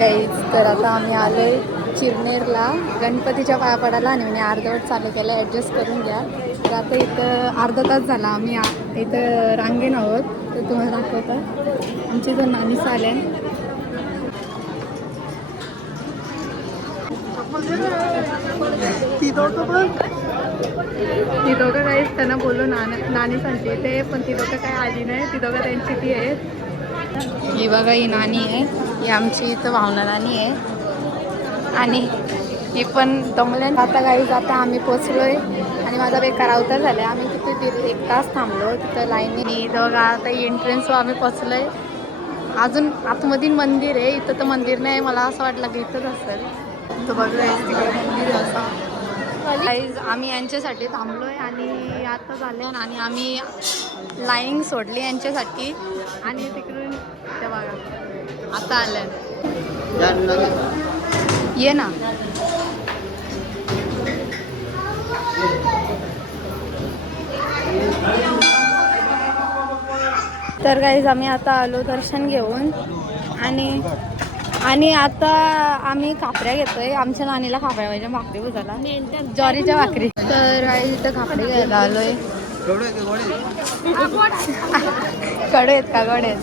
तर आता आम्ही आलोय चिरनेरला गणपतीच्या पाया पडायला आणि मी अर्धवट चालू केलं, ॲडजस्ट करून घ्या. तर आता इथं अर्धा तास झाला आम्ही इथं रांगेन आहोत. तर तुम्हाला दाखवतं आमची जो नानी आल्या. ती दोघं काहीच त्यांना बोलू नानी सांगते ते, पण ती दोघं काय आली नाही. ती दोघं त्यांची ती आहेत. ही बघा ही नानी आहे, ही आमची इथं भावना नानी आहे आणि ही पण दमल्यान. आता काही आता आम्ही पोचलोय आणि माझा बेकार अवतार झाला. आम्ही तिथे 1 तास थांबलो तिथं लाईनीने. बघा आता एंट्रन्सवर आम्ही पोचलोय. अजून आतमध्ये मंदिर आहे, इथं तर मंदिर नाही. मला असं वाटलं की इथंच असेल. तर बघा तिकडे मंदिर आहे असं. आम्ही यांच्यासाठी थांबलोय आणि आता झाले आणि आम्ही लाईन सोडली यांच्यासाठी आणि तिकडून ते बघा आता आल्या. ये ना. तर गाईज आम्ही आता आलो दर्शन घेऊन आणि आता आम्ही खापऱ्या घेतोय. आमच्या नानीला खापऱ्या पाहिजे भाकरी बुजाला, ज्वारीच्या भाकरी. तर गाईज इथं खापरे घ्यायला आलोय. कडे आहेत का गोडे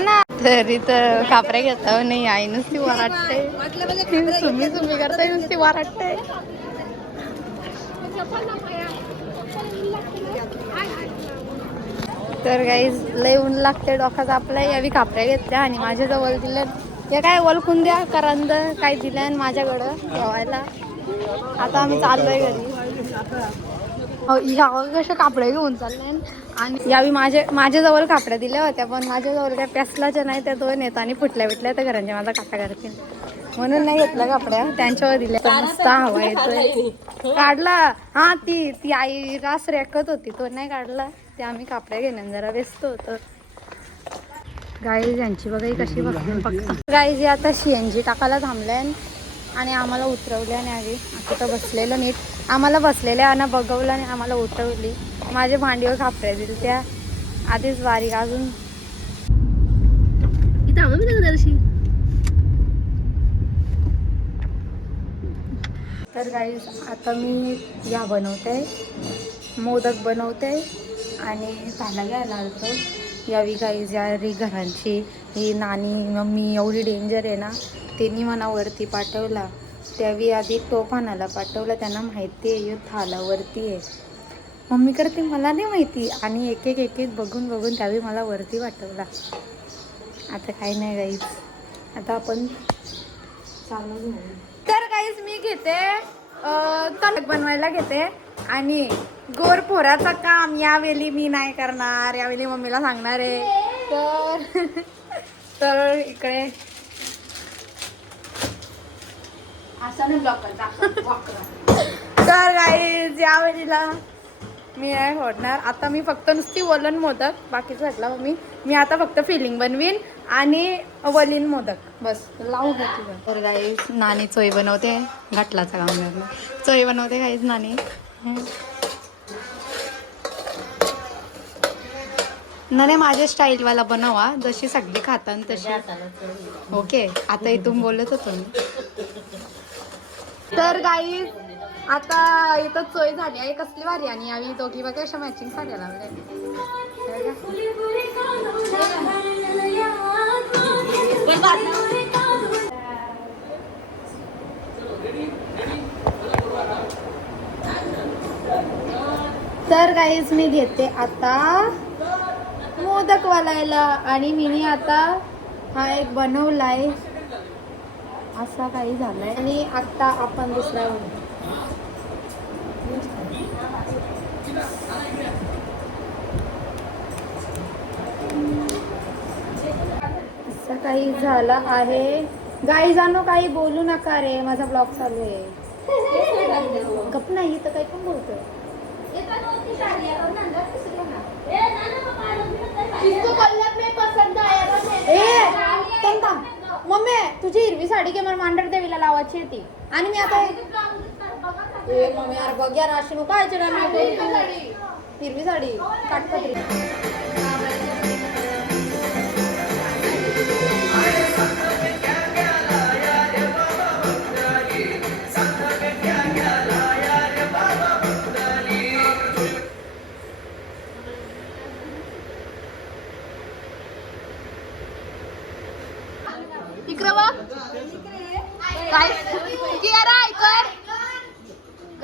ना. तर इथं खापऱ्या घेता नाही आई नुसती वराटते, सुमी करताय नुसती वराटते. तर गाईज लय ऊन लागते डोक्यात आपल्या. यावी खापऱ्या घेतल्या आणि माझ्याजवळ दिल्या. हे काय ओळखून द्या करंद काय दिल्या माझ्याकडं ठेवायला. आता आम्ही चाललोय घरी. यावं कशा कापड्या घेऊन चालल्या आणि यावी माझ्याजवळ कापड्या दिल्या होत्या, पण माझ्याजवळ त्या पेसलाच्या नाही. त्या 2 येत आणि फुटल्या तर घरांच्या माझा काटा करतील म्हणून नाही घेतल्या कापड्या. त्यांच्यावर दिल्या. मस्त हवा येतोय. काढला हा ती आई रास रेखत होती तो नाही काढला. ते आम्ही कापड्या घेण्यान जरा व्यस्त होतो. गाईज यांची बघा कशी बघते फक्त. गाईज आता CNG टाकायला थांबल्यान आणि आम्हाला उतरवल्या नाही. आता तर बसलेलं नीट आम्हाला बसलेल्या आणि बघवलं आणि आम्हाला उतरवली. माझ्या भांडीवर खापऱ्या दिली त्या आधीच बारीक अजून. तर गाईज आता मी या बनवते मोदक बनवते आणि त्याला घ्यायला आलतो. यावी गाईज या घरांची ही नानी मम्मी एवढी डेंजर आहे ना. त्यांनी मनावरती पाठवला त्यावेळी आधी टोप आणायला पाठवला. त्यांना माहिती आहे युद्ध थालावरती आहे. मम्मी करते मला नाही माहिती आणि एक एक बघून त्यावेळी मला वरती पाठवला. आता काही नाही गाईज आता आपण चालू घेऊ. तर गाईज मी घेते तलक बनवायला घेते आणि गोरपोराचं काम यावेळी मी नाही करणार. यावेळी मम्मीला सांगणार आहे. तर इकडे तर गाईज यावेळीला मी नाही फोडणार. आता मी फक्त नुसती वलन मोदक बाकीचं घातला मी आता फक्त फिलिंग बनवीन आणि वलीन मोदक बस लावू घ्यायची. तर गाईज नानी चोई बनवते. घाटलाचा काम करणं चोई बनवते गाईज नानी. नाही माझ्या स्टाईलवाला बनवा जशी सगळी खातात तशी. ओके आता इथून बोलत होतो मी. तर गाईज आता इथं चोय झाली आहे कसली भारी आणि यावी दोघी बघा अशा मॅचिंग साड्या लावल्या. तर गाईज मी घेते आता मोदक वालायला आणि मी आता हा एक बनवलाय असा काही झालाय आणि आता आपण दुसरा असं काही झालं आहे. गाई जाणो काही बोलू नका रे माझा ब्लॉग चालू आहे. गप नाही तर काही पण बोलतोय. मम्मी तुझी हिरवी साडी घे मला मांडर देवीला लावायची होती आणि मी आता मम्मी यार बघ यार अशी नको हिरवी साडी काटपत्री.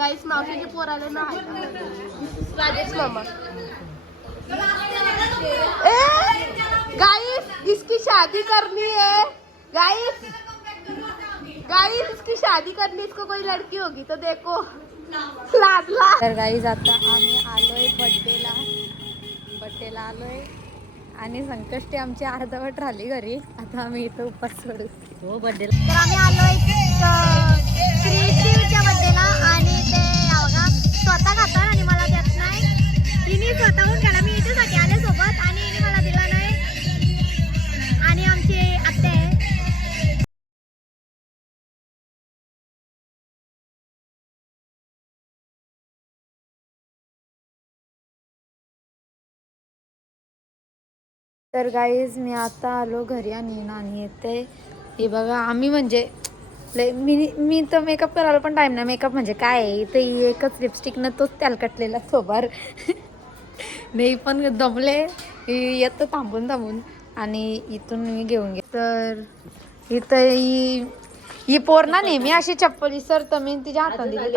गाइस मावशीचे पोर आले ना राजेश मामा गाइस इसकी शादी करनी है गाइस गाइस इसकी शादी करनी इसको कोई लड़की होगी तो देखो लाडला तर गाईज आता आम्ही आलोय बड्डेला आलोय आणि संकष्टी आमची अर्धवट राहिली घरी. आता आम्ही इथं उपास सोडू. हो बड्डेला तर आम्ही आलोय क्रिएटिव्हच्या बड्डेला आणि ते बघा स्वतः खातात आणि मला देत नाही. तिने स्वतःहून केला मी याच्यासाठी आले सोबत आणि हिने मला दिला नाही. आणि आमची आत्या आहे तर गाईज मी आता आलो घरी आणि नानी येते. हे बघा आम्ही म्हणजे मी तर मेकअप करायला पण टाईम नाही. मेकअप म्हणजे काय आहे इथे एकच लिपस्टिकनं तोच त्याला कटलेला सोबार नाही पण दमले येतं थांबून आणि इथून मी घेऊन गे. तर इथं ही पोर ना नेहमी अशी चप्पल विसरतं मी तिच्या हातात दिली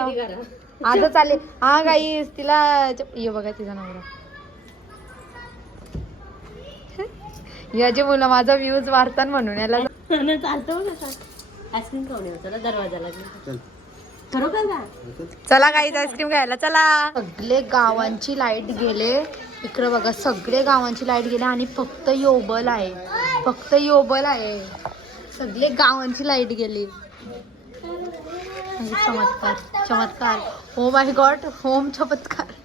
आता चालेल. हा गाईज तिला ये बघा तिचा नवरा याची मुलं माझा व्ह्यूज वाढतात म्हणून याला आईस्क्रीम खाऊन येऊ चला दरवाजाला चला काहीच आईस्क्रीम घ्यायला चला. सगळे गावांची लाईट गेले इकडे बघा सगळे गावांची लाईट गेले आणि फक्त योबल आहे सगळे गावांची लाईट गेली. चमत्कार हो माय गॉड होम चमत्कार.